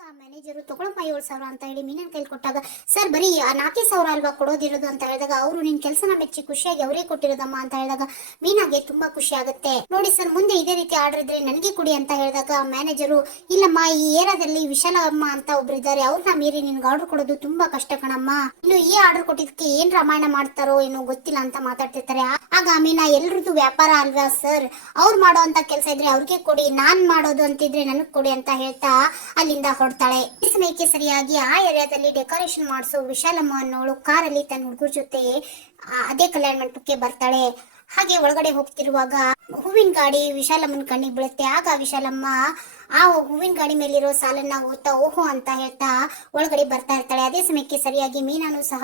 ಆಗ ಮ್ಯಾನೇಜರು ತಗೊಳಪ್ಪ ಏಳು ಸಾವಿರ ಅಂತ ಹೇಳಿ ಮೀನನ್ ಕೈಲಿ ಕೊಟ್ಟಾಗ, ಸರ್, ಬರೀ ನಾಲ್ಕೇ ಸಾವಿರ ಅಲ್ವಾ ಕೊಡೋದಿರೋದು? ಅಂತ ಹೇಳಿದಾಗ, ಅವರು ನಿನ್ ಕೆಲಸನ ಮೆಚ್ಚಿ ಖುಷಿಯಾಗಿ ಅವರೇ ಕೊಟ್ಟಿರೋದಮ್ಮ, ಅಂತ ಹೇಳಿದಾಗ, ಮೀನಾಗೆ ತುಂಬಾ ಖುಷಿ ಆಗುತ್ತೆ. ನೋಡಿ ಸರ್, ಮುಂದೆ ಇದೇ ರೀತಿ ಆರ್ಡರ್ ಇದ್ರೆ ನನಗೆ ಕೊಡಿ, ಅಂತ ಹೇಳಿದಾಗ ಮ್ಯಾನೇಜರು ಇಲ್ಲಮ್ಮ, ಈ ಏರಿಯಾದಲ್ಲಿ ವಿಶಾಲಮ್ಮ ಅಂತ ಒಬ್ರು ಇದ್ದಾರೆ ಅವ್ರನ್ನ ಮೀರಿ ನಿನ್ಗೆ ಆರ್ಡರ್ ಕೊಡೋದು ತುಂಬಾ ಕಷ್ಟ ಕಣಮ್ಮ. ಇನ್ನು ಈ ಆರ್ಡರ್ ಕೊಟ್ಟಿದ್ದಕ್ಕೆ ಏನ್ ರಾಮಾಯಣ ಮಾಡ್ತಾರೋ ಏನೋ ಗೊತ್ತಿಲ್ಲ ಅಂತ ಮಾತಾಡ್ತಿರ್ತಾರೆ. ಆಗ ಮೀನಾ, ಎಲ್ರದ್ದು ವ್ಯಾಪಾರ ಅಲ್ವಾ ಸರ್? ಅವ್ರು ಮಾಡೋ ಅಂತ ಕೆಲಸ ಇದ್ರೆ ಅವ್ರಿಗೆ ಕೊಡಿ, ನಾನ್ ಮಾಡೋದು ಅಂತಿದ್ರೆ ನನಗ್ ಕೊಡಿ, ಅಂತ ಹೇಳ್ತಾ ಅಲ್ಲಿಂದ ಹೊರಡ್ತಾಳೆ ಈ ಸಮಯಕ್ಕೆ ಸರಿಯಾಗಿ ಆ ಏರಿಯಾದಲ್ಲಿ ಡೆಕೋರೇಷನ್ ಮಾಡಿಸೋ ವಿಶಾಲಮ್ಮ ಅನ್ನೋಳು ಕಾರಲ್ಲಿ ತನ್ನ ಹುಡುಗರ ಜೊತೆ ಅದೇ ಕಲ್ಯಾಣ ಮಂಟಪಕ್ಕೆ ಬರ್ತಾಳೆ. ಹಾಗೆ ಒಳಗಡೆ ಹೋಗ್ತಿರುವಾಗ ಹೂವಿನ ಗಾಡಿ ವಿಶಾಲಮ್ಮನ ಕಣ್ಣಿಗೆ ಬೀಳುತ್ತೆ. ಆಗ ವಿಶಾಲಮ್ಮ, ಆ ಹೂವಿನ ಗಾಡಿ ಮೇಲಿರೋ ಸಾಲನ್ನ ಓದ್ತಾ, ಓಹೋ ಅಂತ ಹೇಳ್ತಾ ಒಳಗಡೆ ಬರ್ತಾ ಇರ್ತಾಳೆ. ಅದೇ ಸಮಯಕ್ಕೆ ಸರಿಯಾಗಿ ಮೀನಾನು ಸಹ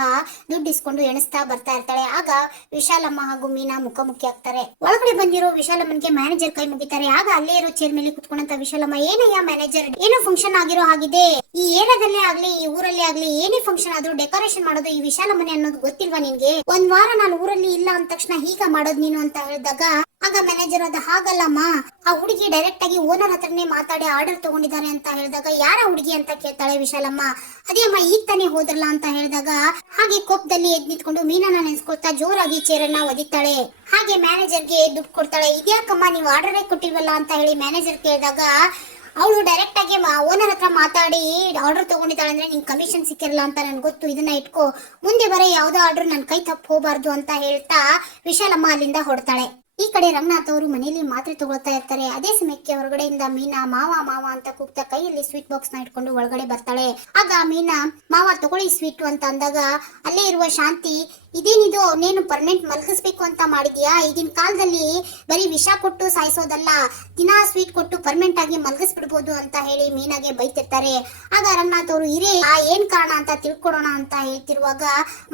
ದುಡ್ಡು ಇಸ್ಕೊಂಡು ಎಣಿಸ್ತಾ ಬರ್ತಾ ಇರ್ತಾಳೆ. ಆಗ ವಿಶಾಲಮ್ಮ ಹಾಗೂ ಮೀನಾ ಮುಖಾಮುಖಿ ಆಗ್ತಾರೆ. ಒಳಗಡೆ ಬಂದಿರೋ ವಿಶಾಲಮ್ಮನ್ಗೆ ಮ್ಯಾನೇಜರ್ ಕೈ ಮುಗಿತಾರೆ. ಆಗ ಅಲ್ಲೇ ಇರೋ ಚೇರ್ ಮೇಲೆ ಕುತ್ಕೊಂಡಂತ ವಿಶಾಲಮ್ಮ, ಏನಯ್ಯ ಮ್ಯಾನೇಜರ್ ಏನೋ ಫಂಕ್ಷನ್ ಆಗಿರೋ ಹಾಗಿದೆ. ಈ ಏರಿಯಾದಲ್ಲೇ ಆಗ್ಲಿ, ಈ ಊರಲ್ಲೇ ಆಗ್ಲಿ, ಏನೇ ಫಂಕ್ಷನ್ ಆದ್ರೂ ಡೆಕೋರೇಷನ್ ಮಾಡೋದು ಈ ವಿಶಾಲಮ್ಮನೆ ಅನ್ನೋದು ಗೊತ್ತಿಲ್ವಾ ನಿನ್ಗೆ? ಒಂದ್ ವಾರ ನಾನು ಊರಲ್ಲಿ ಇಲ್ಲ ಅಂದ ತಕ್ಷಣ ಹೀಗ ಮಾಡೋದ್ ನೀನು ಅಂತ ಹೇಳಿದಾಗ ಆಗ ಮ್ಯಾನೇಜರ್ ಅದ ಹಾಗಲ್ಲಮ್ಮ, ಆ ಹುಡುಗಿ ಡೈರೆಕ್ಟ್ ಆಗಿ ಓನರ್ ಹತ್ರನೇ ಮಾತಾಡಿ ಆರ್ಡರ್ ತಗೊಂಡಿದ್ದಾರೆ ಅಂತ ಹೇಳಿದಾಗ ಯಾರ ಹುಡುಗಿ ಅಂತ ಕೇಳ್ತಾಳೆ ವಿಶಾಲಮ್ಮ? ಅದೇ ಅಮ್ಮ, ಈಗ ತಾನೇ ಹೋದ್ರಲ್ಲ ಅಂತ ಹೇಳಿದಾಗ, ಹಾಗೆ ಕೋಪದಲ್ಲಿ ಎದ್ ನಿಂತ್ಕೊಂಡು ಮೀನನ್ನ ನೆನ್ಸ್ಕೊಳ್ತಾ ಜೋರಾಗಿ ಚೇರನ್ನ ಒದಿತಾಳೆ. ಹಾಗೆ ಮ್ಯಾನೇಜರ್ಗೆ ದುಡ್ಡು ಕೊಡ್ತಾಳೆ. ಇದ್ಯಾಕಮ್ಮ, ನೀವು ಆರ್ಡರೇ ಕೊಟ್ಟಿಲ್ವಲ್ಲ ಅಂತ ಹೇಳಿ ಮ್ಯಾನೇಜರ್ ಕೇಳಿದಾಗ, ಅವಳು ಡೈರೆಕ್ಟ್ ಆಗಿ ಓನರ್ ಹತ್ರ ಮಾತಾಡಿ ಆರ್ಡರ್ ತಗೊಂಡಿದ್ದಾಳೆ ಅಂದ್ರೆ ನಿನ್ ಕಮಿಷನ್ ಸಿಕ್ಕಿರಲ್ಲ ಅಂತ ನನ್ಗೆ ಗೊತ್ತು. ಇದನ್ನ ಇಟ್ಕೋ. ಮುಂದೆ ಬರೋ ಯಾವ್ದೋ ಆರ್ಡರ್ ನನ್ ಕೈ ತಪ್ಪು ಹೋಗಬಾರ್ದು ಅಂತ ಹೇಳ್ತಾ ವಿಶಾಲಮ್ಮ ಅಲ್ಲಿಂದ ಹೊಡ್ತಾಳೆ ಈ ಕಡೆ ರಂಗನಾಥ್ ಅವರು ಮನೆಯಲ್ಲಿ ಮಾತ್ರೆ ತಗೊಳ್ತಾ ಇರ್ತಾರೆ. ಅದೇ ಸಮಯಕ್ಕೆ ಹೊರಗಡೆಯಿಂದ ಮೀನಾ, ಮಾವ ಮಾವ ಅಂತ ಕೂಗ್ತಾ ಕೈಯಲ್ಲಿ ಸ್ವೀಟ್ ಬಾಕ್ಸ್ನ ಇಟ್ಕೊಂಡು ಒಳಗಡೆ ಬರ್ತಾಳೆ. ಆಗ ಮೀನಾ, ಮಾವ ತಗೊಳ್ಳಿ ಸ್ವೀಟ್ ಅಂತ ಅಂದಾಗ, ಅಲ್ಲೇ ಇರುವ ಶಾಂತಿ, ಇದೇನಿದು, ನೀನು ಪರ್ಮನೆಂಟ್ ಮಲಗಿಸ್ಬೇಕು ಅಂತ ಮಾಡಿದ್ಯಾ? ಈಗಿನ ಕಾಲದಲ್ಲಿ ಬರೀ ವಿಷ ಕೊಟ್ಟು ಸಾಯಿಸೋದಲ್ಲ, ದಿನಾ ಸ್ವೀಟ್ ಕೊಟ್ಟು ಪರ್ಮನೆಂಟ್ ಆಗಿ ಮಲಗಿಸ್ಬಿಡ್ಬೋದು ಅಂತ ಹೇಳಿ ಮೀನಾಗೆ ಬೈತಿರ್ತಾರೆ. ಆಗ ರಂಗನಾಥ್ ಅವರು, ಇರೇ, ಆ ಏನ್ ಕಾರಣ ಅಂತ ತಿಳ್ಕೊಡೋಣ ಅಂತ ಹೇಳ್ತಿರುವಾಗ,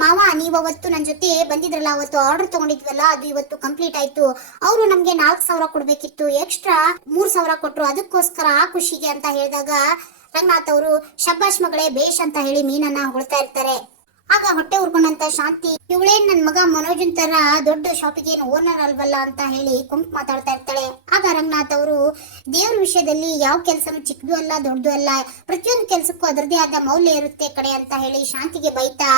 ಮಾವ, ನೀವು ಅವತ್ತು ನನ್ನ ಜೊತೆ ಬಂದಿದ್ರಲ್ಲ, ಅವತ್ತು ಆರ್ಡರ್ ತಗೊಂಡಿದ್ವಲ್ಲ, ಅದು ಇವತ್ತು ಕಂಪ್ಲೀಟ್ ಆಯ್ತು. ಅವರು ನಮ್ಗೆ ನಾಲ್ಕ್ ಸಾವಿರ ಕೊಡ್ಬೇಕಿತ್ತು ಎಕ್ಸ್ಟ್ರಾ ಮೂರ್ ಸಾವಿರ ಕೊಟ್ರು, ಅದಕ್ಕೋಸ್ಕರ ಆ ಖುಷಿಗೆ ಅಂತ ಹೇಳಿದಾಗ ರಂಗನಾಥ್ ಅವರು ಶಬ್ಬಾಶ್ ಮಗಳೇ, ಬೇಷ್ ಅಂತ ಹೇಳಿ ಮೀನನ್ನ ಹೊಳ್ತಾ ಇರ್ತಾರೆ. ಆಗ ಹೊಟ್ಟೆ ಉರ್ಕೊಂಡಂತ ಶಾಂತಿ. ಇವಳೇನ್ ನನ್ ಮಗ ಮನೋಜನ್ ತರ ದೊಡ್ಡ ಶಾಪಿಗೆ ಓನರ್ ಅಲ್ವಲ್ಲ ಅಂತ ಹೇಳಿ ಕುಂಕ್ ಮಾತಾಡ್ತಾ ಇರ್ತಾಳೆ. ಆಗ ರಂಗನಾಥ್ ಅವರು, ದೇವ್ರ ವಿಷಯದಲ್ಲಿ ಯಾವ ಕೆಲಸನೂ ಚಿಕ್ಕದು ಅಲ್ಲ, ದೊಡ್ಡದು ಅಲ್ಲ, ಪ್ರತಿಯೊಂದು ಕೆಲಸಕ್ಕೂ ಅದರದೇ ಆದ ಮೌಲ್ಯ ಇರುತ್ತೆ ಕಡೆ ಅಂತ ಹೇಳಿ ಶಾಂತಿಗೆ ಬೈತಾ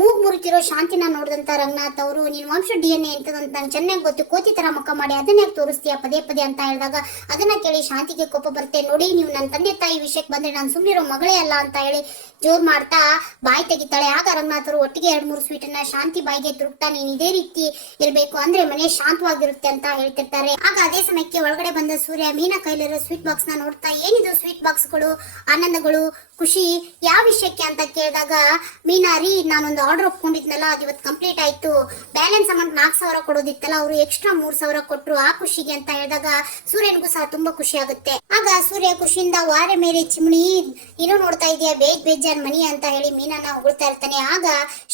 ಮೂಗ್ ಮುರಿತಿರೋ ಶಾಂತಿನ ನೋಡಿದಂತ ರಂಗನಾಥ್ ಅವರು, ನೀನ್ ವಂಶ ಡಿ ಎನ್ ಎ ಅಂತ ನಂಗೆ ಚೆನ್ನಾಗಿ ಗೊತ್ತು, ಕೋತಿ ತರ ಮುಖ ಮಾಡಿ ಅದನ್ನೇ ತೋರಿಸ್ತೀಯ, ಪದೇ ಪದೇ ಅಂತ ಹೇಳಿದಾಗ ಅದನ್ನ ಕೇಳಿ ಶಾಂತಿಗೆ ಕೋಪ ಬರುತ್ತೆ. ನೋಡಿ ನೀವು ನನ್ನ ತಂದೆ ತಾಯಿ ವಿಷಯಕ್ಕೆ ಬಂದ್ರೆ ನಾನು ಸುಮ್ಮನಿರೋ ಮಗಳೇ ಅಲ್ಲ ಅಂತ ಹೇಳಿ ಜೋರ್ ಮಾಡ್ತಾ ಬಾಯಿ ತೆಗಿತಾಳೆ. ಆಗ ರಂಗನಾಥರು ಒಟ್ಟಿಗೆ ಎರಡು ಮೂರು ಸ್ವೀಟ್ ಅನ್ನ ಶಾಂತಿ ಬಾಯಿಗೆ ತುರುಕ್ತಾ ನೀನ್ ಇದೇ ರೀತಿ ಇರಬೇಕು ಅಂದ್ರೆ ಮನೆ ಶಾಂತವಾಗಿರುತ್ತೆ ಅಂತ ಹೇಳ್ತಿರ್ತಾರೆ. ಆಗ ಅದೇ ಸಮಯಕ್ಕೆ ಒಳಗಡೆ ಬಂದ ಸೂರ್ಯ ಮೀನಾ ಕೈಲಿರೋ ಸ್ವೀಟ್ ಬಾಕ್ಸ್ನ ನೋಡ್ತಾ, ಏನಿದು ಸ್ವೀಟ್ ಬಾಕ್ಸ್ಗಳು, ಆನಂದಗಳು, ಖುಷಿ, ಯಾವ ವಿಷಯಕ್ಕೆ? ಅಂತ ಕೇಳಿದಾಗ, ಮೀನಾ ರೀ, ನಾನೊಂದು ಆರ್ಡರ್ ಒಪ್ಕೊಂಡಿದ್ನಲ್ಲ, ಅದು ಇವತ್ತು ಕಂಪ್ಲೀಟ್ ಆಯ್ತು. ಬ್ಯಾಲೆನ್ಸ್ ಅಮೌಂಟ್ ನಾಲ್ಕು ಸಾವಿರ ಕೊಡೋದಿತ್ತಲ್ಲ, ಅವರು ಎಕ್ಸ್ಟ್ರಾ ಮೂರ್ ಸಾವಿರ ಕೊಟ್ಟರು ಆ ಖುಷಿಗೆ, ಅಂತ ಹೇಳಿದಾಗ, ಸೂರ್ಯನಿಗೂ ಸಹ ತುಂಬಾ ಖುಷಿ ಆಗುತ್ತೆ. ಆಗ ಸೂರ್ಯ ಖುಷಿಯಿಂದ ವಾರ ಮೇಲೆ ಚಿಮಣಿ ಏನೋ ನೋಡ್ತಾ ಇದೆಯಾ ಬೇಜ್ ಬೇಜಾನ್ ಮನಿ ಅಂತ ಹೇಳಿ ಮೀನನ್ನ ಹೊಗಳ್ತಾ ಇರ್ತಾನೆ. ಆಗ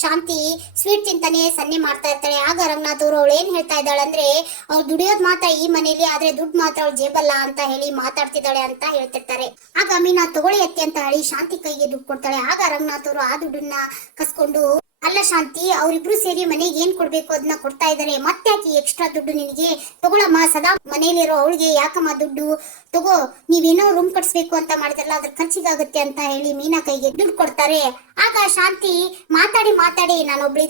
ಶಾಂತಿ ಸ್ವೀಟ್ ತಿಂತಾನೆ ಸನ್ನೆ ಮಾಡ್ತಾ ಇರ್ತಾಳೆ. ಆಗ ರಂಗನಾಥ್ ಅವರು ಅವಳು ಏನ್ ಹೇಳ್ತಾ ಇದ್ದಾಳೆ ಅಂದ್ರೆ ಅವ್ಳು ದುಡಿಯೋದ್ ಮಾತ್ರ ಈ ಮನೇಲಿ ಆದ್ರೆ ದುಡ್ಡು ಮಾತ್ರ ಅವ್ಳು ಜೇಬಲ್ಲ ಅಂತ ಹೇಳಿ ಮಾತಾಡ್ತಿದ್ದಾಳೆ ಅಂತ ಹೇಳ್ತಿರ್ತಾರೆ. ಆಗ ಮೀನಾ ತಗೊಳ್ಳಿ ಅತ್ತೆ ಅಂತ ಹೇಳಿ ಶಾಂತಿ ಕೈಗೆ ದುಡ್ಡು ಕೊಡ್ತಾಳೆ. ಆಗ ರಂಗನಾಥ್ ಅವರು ಆ ದುಡ್ಡನ್ನ ಕಸ್ಕೊಂಡು ಅಲ್ಲ ಶಾಂತಿ, ಅವರಿಬ್ರು ಸೇರಿ ಮನೆಗೆ ಏನ್ ಕೊಡ್ಬೇಕು ಅದನ್ನ ಕೊಡ್ತಾ ಇದಾರೆ? ಮತ್ತೆ ಯಾಕೆ ಎಕ್ಸ್ಟ್ರಾ ದುಡ್ಡು ನಿನಗೆ? ತಗೊಳಮ್ಮ, ಸದಾ ಮನೇಲಿರೋ ಅವಳಿಗೆ ಯಾಕಮ್ಮ ದುಡ್ಡು? ತಗೋ, ನೀವೇನೋ ರೂಮ್ ಕಟ್ಸ್ಬೇಕು ಅಂತ ಮಾಡಿದ್ರಲ್ಲ, ಅದ್ರ ಖರ್ಚಿಗಾಗುತ್ತೆ ಅಂತ ಹೇಳಿ ಮೀನಾ ಕೈಗೆ ದುಡ್ಡು ಕೊಡ್ತಾರೆ. ಆಗ ಶಾಂತಿ, ಮಾತಾಡಿ ಮಾತಾಡಿ, ನಾನೊಬ್ಳು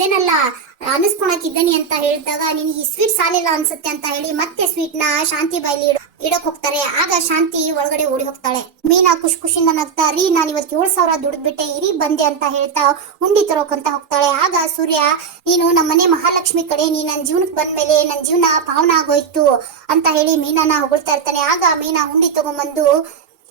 ಅನಿಸ್ಕೊಳಕ್ ಅಂತ ಹೇಳಿದಾಗ ನಿನಗೆ ಈ ಸ್ವೀಟ್ ಸಾಲಿಲ್ಲ ಅನ್ಸುತ್ತೆ ಅಂತ ಹೇಳಿ ಮತ್ತೆ ಸ್ವೀಟ್ನ ಶಾಂತಿ ಬೈಲಿ ಇಡ- ಇಡಕ್ ಹೋಗ್ತಾರೆ. ಆಗ ಶಾಂತಿ ಒಳಗಡೆ ಓಡಿ ಹೋಗ್ತಾಳೆ. ಮೀನಾ ಖುಷಿ ಖುಷಿಯಿಂದ ನಗ್ತಾ, ರೀ, ನಾನು ಇವತ್ತು ಏಳು ಸಾವಿರ ದುಡ್ದ್ಬಿಟ್ಟೆ ಇರಿ ಬಂದೆ ಅಂತ ಹೇಳ್ತಾ ಉಂಡಿ ತರೋಕಂತ ಹೋಗ್ತಾಳೆ. ಆಗ ಸೂರ್ಯ, ನೀನು ನಮ್ಮನೆ ಮಹಾಲಕ್ಷ್ಮಿ ಕಡೆ ನೀ ನನ್ನ ಜೀವನಕ್ಕೆ ಬಂದ್ಮೇಲೆ ನನ್ನ ಜೀವನ ಪಾವನ ಆಗೋಯ್ತು ಅಂತ ಹೇಳಿ ಮೀನಾನ ಹೊಗಳ್ತಾ ಇರ್ತಾನೆ. ಆಗ ಮೀನಾ ಉಂಡಿ ತಗೊಂಬಂದು,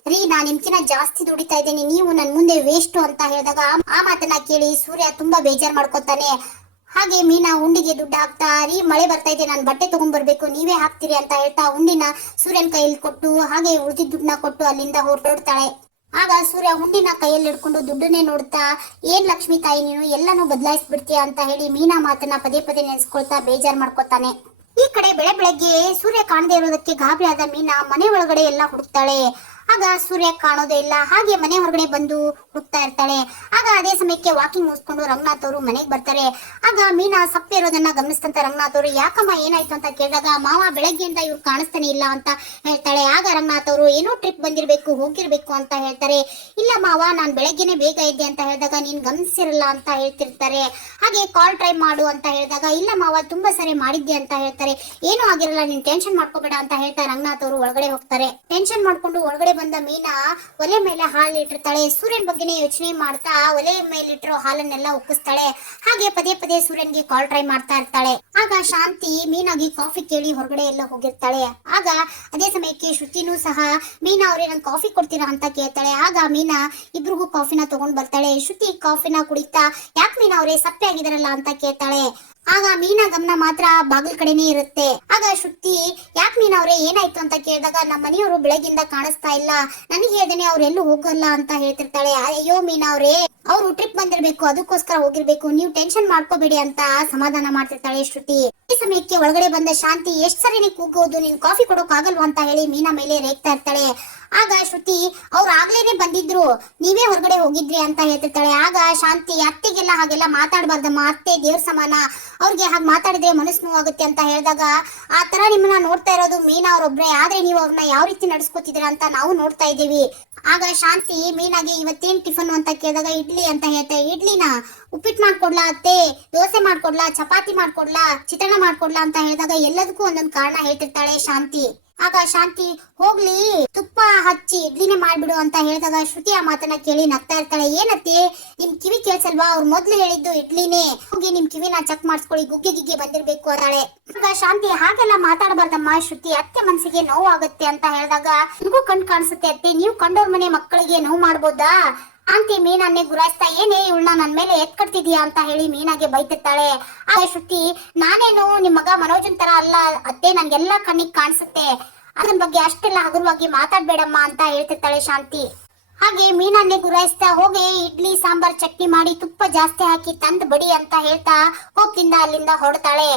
ರೀ, ನಾನ್ ನಿಮ್ಕಿನ ಜಾಸ್ತಿ ದುಡಿತಾ ಇದ್ದೀನಿ, ನೀವು ನನ್ ಮುಂದೆ ವೇಸ್ಟ್ ಅಂತ ಹೇಳಿದಾಗ ಆ ಮಾತನ್ನ ಕೇಳಿ ಸೂರ್ಯ ತುಂಬಾ ಬೇಜಾರ್ ಮಾಡ್ಕೊತಾನೆ. ಹಾಗೆ ಮೀನಾ ಉಂಡಿಗೆ ದುಡ್ಡು ಹಾಕ್ತಾ ರೀ, ಮಳೆ ಬರ್ತಾ ಇದೆ, ನಾನು ಬಟ್ಟೆ ತಗೊಂಡ್ಬರ್ಬೇಕು, ನೀವೇ ಹಾಕ್ತೀರಿ ಅಂತ ಹೇಳ್ತಾ ಉಂಡಿನ ಸೂರ್ಯನ ಕೈಯಲ್ಲಿ ಕೊಟ್ಟು, ಹಾಗೆ ಉಳಿದಿದ್ದ ದುಡ್ಡನ್ನ ಕೊಟ್ಟು ಅಲ್ಲಿಂದ ಹೊರಟೋಡ್ತಾಳೆ ಆಗ ಸೂರ್ಯ ಹುಂಡಿನ ಕೈಯಲ್ಲಿ ಹಿಡ್ಕೊಂಡು ದುಡ್ಡನ್ನೇ ನೋಡ್ತಾ, ಏನ್ ಲಕ್ಷ್ಮಿ ತಾಯಿ ನೀನು, ಎಲ್ಲಾನು ಬದಲಾಯಿಸ್ಬಿಡ್ತೀಯ? ಅಂತ ಹೇಳಿ ಮೀನಾ ಮಾತನ್ನ ಪದೇ ಪದೇ ನೆನೆಸ್ಕೊಳ್ತಾ ಬೇಜಾರ್ ಮಾಡ್ಕೊತಾನೆ. ಈ ಕಡೆ ಬೆಳೆ ಬೆಳಗ್ಗೆ ಸೂರ್ಯ ಕಾಣದೇ ಇರೋದಕ್ಕೆ ಗಾಬರಿ ಆದ ಮೀನಾ ಮನೆ ಒಳಗಡೆ ಎಲ್ಲ ಹುಡುಕ್ತಾಳೆ. ಆಗ ಸೂರ್ಯ ಕಾಣೋದೇ ಇಲ್ಲ. ಹಾಗೆ ಮನೆ ಹೊರಗಡೆ ಬಂದು ಹುಡುಕ್ತಾ ಇರ್ತಾಳೆ. ಆಗ ಅದೇ ಸಮಯಕ್ಕೆ ವಾಕಿಂಗ್ ಮುಗಿಸ್ಕೊಂಡು ರಂಗನಾಥ್ ಅವರು ಮನೆಗೆ ಬರ್ತಾರೆ. ಆಗ ಮೀನಾ ಸಪ್ಪೆ ಇರೋದನ್ನ ಗಮನಿಸ್ತಂತ ರಂಗನಾಥ್ ಅವರು, ಯಾಕಮ್ಮ ಏನಾಯ್ತು ಅಂತ ಕೇಳಿದಾಗ ಮಾವ ಬೆಳಗ್ಗೆಯಿಂದ ಇವ್ರು ಕಾಣಿಸ್ತಾನೆ ಇಲ್ಲ ಅಂತ ಹೇಳ್ತಾಳೆ. ಆಗ ರಂಗನಾಥ್ ಅವರು, ಏನೋ ಟ್ರಿಪ್ ಬಂದಿರ್ಬೇಕು, ಹೋಗಿರ್ಬೇಕು ಅಂತ ಹೇಳ್ತಾರೆ. ಇಲ್ಲ ಮಾವ, ನಾನ್ ಬೆಳಗ್ಗೆನೆ ಬೇಗ ಇದ್ದೆ ಅಂತ ಹೇಳಿದಾಗ ನೀನ್ ಗಮನಿಸಿರಲ್ಲ ಅಂತ ಹೇಳ್ತಿರ್ತಾರೆ. ಹಾಗೆ ಕಾಲ್ ಟ್ರೈ ಮಾಡು ಅಂತ ಹೇಳಿದಾಗ, ಇಲ್ಲ ಮಾವ, ತುಂಬಾ ಸರಿ ಮಾಡಿದ್ದೆ ಅಂತ ಹೇಳ್ತಾರೆ. ಏನೂ ಆಗಿರಲ್ಲ, ನೀನ್ ಟೆನ್ಷನ್ ಮಾಡ್ಕೋಬೇಡ ಅಂತ ಹೇಳ್ತಾ ರಂಗನಾಥ್ ಅವರು ಒಳಗಡೆ ಹೋಗ್ತಾರೆ. ಟೆನ್ಷನ್ ಮಾಡ್ಕೊಂಡು ಒಳಗಡೆ ಬಂದ ಮೀನಾ ಒಲೆ ಮೇಲೆ ಹಾಲು ಇಟ್ಟಿರ್ತಾಳೆ. ಸೂರ್ಯನ್ ಬಗ್ಗೆನೇ ಯೋಚನೆ ಮಾಡ್ತಾ ಒಲೆ ಮೇಲಿಟ್ಟಿರೋ ಹಾಲನ್ನೆಲ್ಲ ಉಕ್ಕಿಸ್ತಾಳೆ. ಹಾಗೆ ಪದೇ ಪದೇ ಸೂರ್ಯನ್ಗೆ ಕಾಲ್ ಟ್ರೈ ಮಾಡ್ತಾ ಇರ್ತಾಳೆ. ಆಗ ಶಾಂತಿ ಮೀನಾಗಿ ಕಾಫಿ ಕೇಳಿ ಹೊರಗಡೆ ಎಲ್ಲ ಹೋಗಿರ್ತಾಳೆ. ಆಗ ಅದೇ ಸಮಯಕ್ಕೆ ಶ್ರುತಿನೂ ಸಹ, ಮೀನಾ, ಅವ್ರೇ ನಂಗೆ ಕಾಫಿ ಕೊಡ್ತೀರಾ ಅಂತ ಕೇಳ್ತಾಳೆ. ಆಗ ಮೀನಾ ಇಬ್ರಿಗೂ ಕಾಫಿನ ತಗೊಂಡ್ ಬರ್ತಾಳೆ. ಶ್ರುತಿ ಕಾಫಿನ ಕುಡಿತಾ, ಯಾಕೆ ಮೀನಾ ಅವರೇ ಸಪ್ಪೆ ಆಗಿದಾರಲ್ಲ ಅಂತ ಕೇಳ್ತಾಳೆ. ಆಗ ಮೀನಾ ಗಮನ ಮಾತ್ರ ಬಾಗಿಲ್ ಕಡೆನೇ ಇರುತ್ತೆ. ಆಗ ಶ್ರುತಿ, ಯಾಕೆ ಮೀನಾ ಅವ್ರೆ ಏನಾಯ್ತು ಅಂತ ಕೇಳಿದಾಗ ನಮ್ಮ ಮನೆಯವರು ಬೆಳಗಿಂದ ಕಾಣಿಸ್ತಾ ಇಲ್ಲ. ನನಗೆ ಹೇಳ್ದೇನೆ ಅವ್ರು ಎಲ್ಲೂ ಹೋಗಲ್ಲ ಅಂತ ಹೇಳ್ತಿರ್ತಾಳೆ. ಅಯ್ಯೋ ಮೀನಾ ಅವ್ರೆ, ಅವ್ರು ಟ್ರಿಪ್ ಬಂದಿರ್ಬೇಕು, ಅದಕ್ಕೋಸ್ಕರ ಹೋಗಿರ್ಬೇಕು. ನೀವು ಟೆನ್ಷನ್ ಮಾಡ್ಕೋಬೇಡಿ ಅಂತ ಸಮಾಧಾನ ಮಾಡ್ತಿರ್ತಾಳೆ ಶ್ರುತಿ. ಈ ಸಮಯಕ್ಕೆ ಒಳಗಡೆ ಬಂದ ಶಾಂತಿ ಎಷ್ಟ್ ಸರಿನೇ ಕೂಗೋದು ನೀನ್ ಕಾಫಿ ಕೊಡೋಕ್ ಆಗಲ್ವಾ ಅಂತ ಹೇಳಿ ಮೀನಾ ಮೇಲೆ ರೇಗ್ತಾ ಇರ್ತಾಳೆ. ಆಗ ಶ್ರುತಿ, ಅವ್ರು ಆಗ್ಲೇನೆ ಬಂದಿದ್ರು. ನೀವೇ ಹೊರಗಡೆ ಹೋಗಿದ್ರಿ ಅಂತ ಹೇಳ್ತಿರ್ತಾಳೆ. ಆಗ ಶಾಂತಿ ಅತ್ತೆಗೆಲ್ಲ ಹಾಗೆಲ್ಲ ಮಾತಾಡಬಾರ್ದಮ್ಮ. ಅತ್ತೆ ದೇವ್ರ ಸಮಾನ. ಅವ್ರಿಗೆ ಹಾಗೆ ಮಾತಾಡಿದ್ರೆ ಮನಸ್ಸು ನೋವಾಗುತ್ತೆ ಅಂತ ಹೇಳಿದಾಗ, ಆ ತರ ನಿಮ್ಮನ್ನ ನೋಡ್ತಾ ಇರೋದು ಮೀನಾ ಅವ್ರೊಬ್ರೆ. ಆದ್ರೆ ನೀವು ಅವ್ರನ್ನ ಯಾವ ರೀತಿ ನಡ್ಸ್ಕೊತಿದ್ರ ಅಂತ ನಾವು ನೋಡ್ತಾ ಇದ್ದೀವಿ. ಆಗ ಶಾಂತಿ, ಮೀನಾಗೆ ಇವತ್ತೇನ್ ಟಿಫನ್ ಅಂತ ಕೇಳಿದಾಗ ಇಡ್ಲಿ ಅಂತ ಹೇಳ್ತಾ, ಇಡ್ಲಿನ? ಉಪ್ಪಿಟ್ಟು ಮಾಡ್ಕೊಡ್ಲಾ ಅತ್ತೆ? ದೋಸೆ ಮಾಡ್ಕೊಡ್ಲಾ? ಚಪಾತಿ ಮಾಡ್ಕೊಡ್ಲಾ? ಚಿತ್ರಾನ್ನ ಮಾಡ್ಕೊಡ್ಲಾ? ಅಂತ ಹೇಳಿದಾಗ ಎಲ್ಲದಕ್ಕೂ ಒಂದೊಂದು ಕಾರಣ ಹೇಳ್ತಿರ್ತಾಳೆ ಶಾಂತಿ. ಆಗ ಶಾಂತಿ, ಹೋಗ್ಲಿ, ತುಪ್ಪ ಹಚ್ಚಿ ಇಡ್ಲಿನೇ ಮಾಡ್ಬಿಡು ಅಂತ ಹೇಳಿದಾಗ ಶ್ರುತಿ ಆ ಮಾತನ್ನ ಕೇಳಿ ನಗ್ತಾ ಇರ್ತಾಳೆ. ಏನತ್ತೆ? ನಿಮ್ ಕಿವಿ ಕೇಳ್ಸಲ್ವಾ? ಅವ್ರು ಮೊದ್ಲು ಹೇಳಿದ್ದು ಇಡ್ಲಿನೇ. ಹೋಗಿ ನಿಮ್ ಕಿವಿನ ಚೆಕ್ ಮಾಡಿಸ್ಕೊಳ್ಳಿ, ಗುಗ್ಗೆ ಗಿಗ್ಗೆ ಬಂದಿರ್ಬೇಕು ಅದಾಳೆ. ಆಗ ಶಾಂತಿ ಹಾಗೆಲ್ಲ ಮಾತಾಡಬಾರ್ದಮ್ಮ ಶ್ರುತಿ. ಅತ್ತೆ ಮನ್ಸಿಗೆ ನೋವು ಆಗುತ್ತೆ ಅಂತ ಹೇಳಿದಾಗ, ನಿಮಗೂ ಕಣ್ ಕಾಣಿಸುತ್ತೆ ಅತ್ತೆ. ನೀವು ಕಂಡೋರ್ ಮನೆ ಮಕ್ಕಳಿಗೆ ನೋವು ಮಾಡ್ಬೋದಾ? ಆಂಟಿ ಮೀನನ್ನೇ ಗುರಾಯಿಸ್ತಾ, ಏನೇ ಇವಳನ್ನ ನನ್ನ ಮೇಲೆ ಎತ್ಕಡ್ತಿದ್ಯಾ ಅಂತ ಹೇಳಿ ಮೀನಾಗೆ ಬೈತಿರ್ತಾಳೆ. ಆ ಶ್ರುತಿ, ನಾನೇನು ನಿಮ್ ಮಗ ಮನೋಜನ್ ತರ ಅಲ್ಲ ಅತ್ತೆ ನನ್ಗೆಲ್ಲಾ ಕಣ್ಣಿಗೆ ಕಾಣಿಸುತ್ತೆ. ಅದನ್ ಬಗ್ಗೆ ಅಷ್ಟೆಲ್ಲ ಹಗುರವಾಗಿ ಮಾತಾಡ್ಬೇಡಮ್ಮ ಅಂತ ಹೇಳ್ತಿರ್ತಾಳೆ ಶಾಂತಿ. ಹಾಗೆ ಮೀನನ್ನೇ ಗುರಾಯಿಸ್ತಾ ಹೋಗಿ ಇಡ್ಲಿ, ಸಾಂಬಾರ್, ಚಟ್ನಿ ಮಾಡಿ ತುಪ್ಪ ಜಾಸ್ತಿ ಹಾಕಿ ತಂದ್ ಬಡಿ ಅಂತ ಹೇಳ್ತಾ ಹೋಗ್ತಿಂದ ಅಲ್ಲಿಂದ ಹೊರಡ್ತಾಳೆ.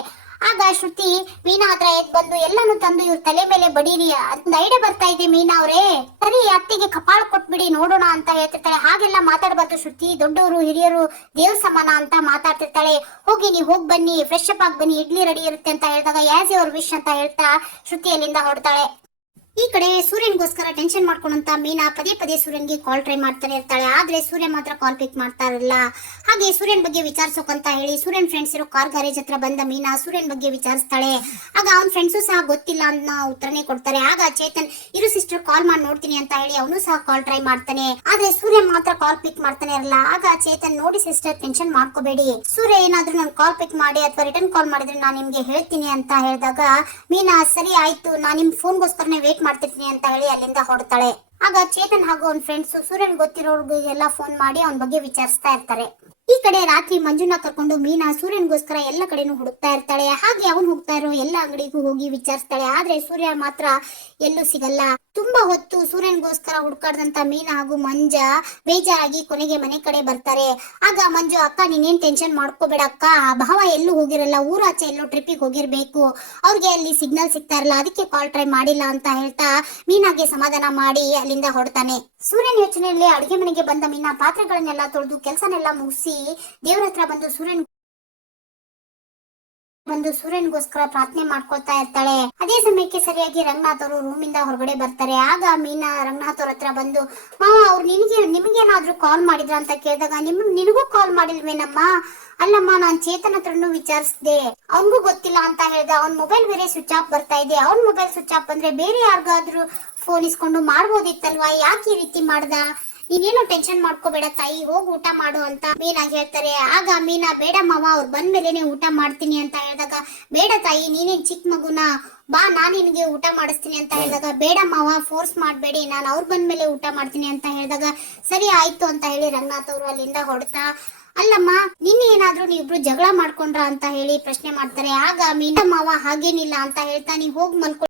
ಆಗ ಶ್ರುತಿ, ಮೀನಾ ಹತ್ರ ಎದ್ ಬಂದು ಎಲ್ಲಾನು ತಂದು ಇವ್ರ ತಲೆ ಮೇಲೆ ಬಡೀರಿ ಒಂದ್ ಐಡಿಯಾ ಬರ್ತಾ ಇದೆ ಮೀನಾ ಅವ್ರೆ. ಸರಿ, ಅತ್ತಿಗೆ ಕಪಾಳ ಕೊಟ್ಬಿಡಿ, ನೋಡೋಣ ಅಂತ ಹೇಳ್ತಿರ್ತಾಳೆ. ಹಾಗೆಲ್ಲ ಮಾತಾಡ್ಬಾರ್ದು ಶ್ರುತಿ. ದೊಡ್ಡವರು, ಹಿರಿಯರು ದೇವ್ ಸಮಾನ ಅಂತ ಮಾತಾಡ್ತಿರ್ತಾಳೆ. ಹೋಗಿ ನೀ ಹೋಗಿ ಬನ್ನಿ ಫ್ರೆಶ್ ಅಪ್ ಆಗಿ ಬನ್ನಿ, ಇಡ್ಲಿ ರೆಡಿ ಇರುತ್ತೆ ಅಂತ ಹೇಳಿದಾಗ ಯಾಸ್ ಯುವರ್ ವಿಶ್ ಅಂತ ಹೇಳ್ತಾ ಶ್ರುತಿ ಅಲ್ಲಿಂದ ಹೊರಡ್ತಾಳೆ. ಈ ಕಡೆ ಸೂರ್ಯನ್ಗೋಸ್ಕರ ಟೆನ್ಷನ್ ಮಾಡ್ಕೊಂಡಂತ ಮೀನಾ ಪದೇ ಪದೇ ಸೂರ್ಯನ್ಗೆ ಕಾಲ್ ಟ್ರೈ ಮಾಡ್ತಾನೆ ಇರ್ತಾಳೆ. ಆದ್ರೆ ಸೂರ್ಯ ಮಾತ್ರ ಕಾಲ್ ಪಿಕ್ ಮಾಡ್ತಾ ಇರಲ್ಲ. ಹಾಗೆ ಸೂರ್ಯನ್ ಬಗ್ಗೆ ವಿಚಾರಿಸೋಕಂತ ಹೇಳಿ ಸೂರ್ಯನ್ ಫ್ರೆಂಡ್ಸ್ ಇರೋ ಕಾರ್ ಗ್ಯಾರೇಜ್ ಹತ್ರ ಬಂದ ಮೀನಾ ಸೂರ್ಯನ್ ಬಗ್ಗೆ ವಿಚಾರಿಸ್ತಾಳೆ. ಆಗ ಅವ್ನ ಫ್ರೆಂಡ್ಸು ಸಹ ಗೊತ್ತಿಲ್ಲ ಅನ್ನೋ ಉತ್ತರನೇ ಕೊಡ್ತಾರೆ. ಆಗ ಚೇತನ್, ಇರು ಸಿಸ್ಟರ್ ಕಾಲ್ ಮಾಡಿ ನೋಡ್ತೀನಿ ಅಂತ ಹೇಳಿ ಅವನು ಸಹ ಕಾಲ್ ಟ್ರೈ ಮಾಡ್ತಾನೆ. ಆದ್ರೆ ಸೂರ್ಯ ಮಾತ್ರ ಕಾಲ್ ಪಿಕ್ ಮಾಡ್ತಾನೆ ಇರಲ್ಲ. ಆಗ ಚೇತನ್, ನೋಡಿ ಸಿಸ್ಟರ್ ಟೆನ್ಷನ್ ಮಾಡ್ಕೋಬೇಡಿ. ಸೂರ್ಯ ಏನಾದ್ರೂ ನಾನು ಕಾಲ್ ಪಿಕ್ ಮಾಡಿ ಅಥವಾ ರಿಟರ್ನ್ ಕಾಲ್ ಮಾಡಿದ್ರೆ ನಾನು ನಿಮ್ಗೆ ಹೇಳ್ತೀನಿ ಅಂತ ಹೇಳಿದಾಗ, ಮೀನಾ, ಸರಿ ಆಯ್ತು. ನಾನು ನಿಮ್ ಫೋನ್ಗೋಸ್ಕರನೇ ವೇಟ್ ಮಾಡ್ತಿರ್ತೀನಿ ಅಂತ ಹೇಳಿ ಅಲ್ಲಿಂದ ಹೊರಡ್ತಾಳೆ. ಆಗ ಚೇತನ್ ಹಾಗೂ ಅವ್ನ ಫ್ರೆಂಡ್ಸ್ ಸೂರ್ಯನ್ ಗೊತ್ತಿರೋರ್ಗೆಲ್ಲ ಫೋನ್ ಮಾಡಿ ಅವನ ಬಗ್ಗೆ ವಿಚಾರಿಸ್ತಾ ಇರ್ತಾರೆ. ಈ ಕಡೆ ರಾತ್ರಿ ಮಂಜುನ ಕರ್ಕೊಂಡು ಮೀನಾ ಸೂರ್ಯನ್ಗೋಸ್ಕರ ಎಲ್ಲ ಕಡೆನೂ ಹುಡುಕ್ತಾ ಇರ್ತಾಳೆ. ಹಾಗೆ ಅವನು ಹೋಗ್ತಾ ಇರೋ ಎಲ್ಲ ಅಂಗಡಿಗೂ ಹೋಗಿ ವಿಚಾರಿಸ್ತಾಳೆ. ಆದ್ರೆ ಸೂರ್ಯ ಮಾತ್ರ ಎಲ್ಲೂ ಸಿಗಲ್ಲ. ತುಂಬಾ ಹೊತ್ತು ಸೂರ್ಯನ್ಗೋಸ್ಕರ ಹುಡುಕಾಡ್ದಂತ ಮೀನಾ ಹಾಗೂ ಮಂಜ ಬೇಜಾರಾಗಿ ಕೊನೆಗೆ ಮನೆ ಕಡೆ ಬರ್ತಾರೆ. ಆಗ ಮಂಜು, ಅಕ್ಕ, ನೀನೇನ್ ಟೆನ್ಷನ್ ಮಾಡ್ಕೋಬೇಡ ಅಕ್ಕ. ಭಾವ ಎಲ್ಲೂ ಹೋಗಿರಲ್ಲ. ಊರಾಚೆ ಎಲ್ಲೋ ಟ್ರಿಪ್ಪಿಗೆ ಹೋಗಿರ್ಬೇಕು. ಅವ್ರಿಗೆ ಅಲ್ಲಿ ಸಿಗ್ನಲ್ ಸಿಗ್ತಾ ಇರಲ್ಲ. ಅದಕ್ಕೆ ಕಾಲ್ ಟ್ರೈ ಮಾಡಿಲ್ಲ, ಅಂತ ಹೇಳ್ತಾ ಮೀನಾಗೆ ಸಮಾಧಾನ ಮಾಡಿ ಅಲ್ಲಿಂದ ಹೊರಡ್ತಾನೆ. ಸೂರ್ಯನ ಯೋಚನೆಯಲ್ಲಿ ಅಡುಗೆ ಮನೆಗೆ ಬಂದ ಮೀನಾ ಪಾತ್ರೆಗಳನ್ನೆಲ್ಲ ತೊಳೆದು ಕೆಲಸನೆಲ್ಲ ಮುಗಿಸಿ ದೇವ್ರ ಹತ್ರ ಬಂದು ಸೂರ್ಯನ್ ಬಂದು ಸೂರ್ಯನ್ಗೋಸ್ಕರ ಪ್ರಾರ್ಥನೆ ಮಾಡ್ಕೊಳ್ತಾ ಇರ್ತಾಳೆ. ಅದೇ ಸಮಯಕ್ಕೆ ಸರಿಯಾಗಿ ರಂಗನಾಥ್ ಅವರು ರೂಮಿಂದ ಹೊರಗಡೆ ಬರ್ತಾರೆ. ಆಗ ಮೀನಾ ರಂಗನಾಥ್ ಅವ್ರ ಹತ್ರ ಬಂದು, ಮಾವ, ಅವ್ರು ನಿನಗೆ ನಿಮಗೇನಾದ್ರೂ ಕಾಲ್ ಮಾಡಿದ್ರ ಅಂತ ಕೇಳಿದಾಗ ನಿಮ್ ನಿನಗೂ ಕಾಲ್ ಮಾಡಿಲ್ವೇನಮ್ಮ? ಅಲ್ಲಮ್ಮ, ನಾನ್ ಚೇತನ್ ಹತ್ರನು ವಿಚಾರಿಸ್ದೆ. ಅವನ್ಗೂ ಗೊತ್ತಿಲ್ಲ ಅಂತ ಹೇಳ್ದ. ಅವ್ನ್ ಮೊಬೈಲ್ ಬೇರೆ ಸ್ವಿಚ್ ಆಫ್ ಬರ್ತಾ ಇದೆ. ಅವ್ನ್ ಮೊಬೈಲ್ ಸ್ವಿಚ್ ಆಫ್ ಬಂದ್ರೆ ಬೇರೆ ಯಾರಿಗಾದ್ರೂ ಫೋನ್ ಇಸ್ಕೊಂಡು ಮಾಡ್ಬೋದಿತ್ತಲ್ವಾ ಯಾಕೆ ಈ ರೀತಿ ಮಾಡ್ದ? ನೀನೇನು ಟೆನ್ಷನ್ ಮಾಡ್ಕೋಬೇಡ ತಾಯಿ, ಹೋಗಿ ಊಟ ಮಾಡು ಅಂತ ಮೀನಾ ಹೇಳ್ತಾರೆ. ಆಗ ಮೀನಾ, ಬೇಡ ಮಾವ, ಅವ್ರು ಬಂದ್ಮೇಲೆನೆ ಊಟ ಮಾಡ್ತೀನಿ ಅಂತ ಹೇಳಿದಾಗ, ಬೇಡ ತಾಯಿ, ನೀನೇನ್ ಚಿಕ್ಕ ಮಗುನ? ಬಾ, ನಾನ್ ನಿನ್ಗೆ ಊಟ ಮಾಡಿಸ್ತೀನಿ ಅಂತ ಹೇಳಿದಾಗ, ಬೇಡ ಮಾವ, ಫೋರ್ಸ್ ಮಾಡ್ಬೇಡಿ, ನಾನು ಅವ್ರು ಬಂದ್ಮೇಲೆ ಊಟ ಮಾಡ್ತೀನಿ ಅಂತ ಹೇಳಿದಾಗ, ಸರಿ ಆಯ್ತು ಅಂತ ಹೇಳಿ ರಂಗನಾಥ್ ಅವರು ಅಲ್ಲಿಂದ ಹೊಡ್ತಾ ಅಲ್ಲಮ್ಮ, ನಿನ್ನೆ ಏನಾದ್ರೂ ನೀವಿಬ್ರು ಜಗಳ ಮಾಡ್ಕೊಂಡ್ರ ಅಂತ ಹೇಳಿ ಪ್ರಶ್ನೆ ಮಾಡ್ತಾರೆ. ಆಗ ಮೀನಾ, ಮಾವ, ಹಾಗೇನಿಲ್ಲ ಅಂತ ಹೇಳ್ತಾ, ನೀ ಹೋಗಿ ಮಲ್ಕೊ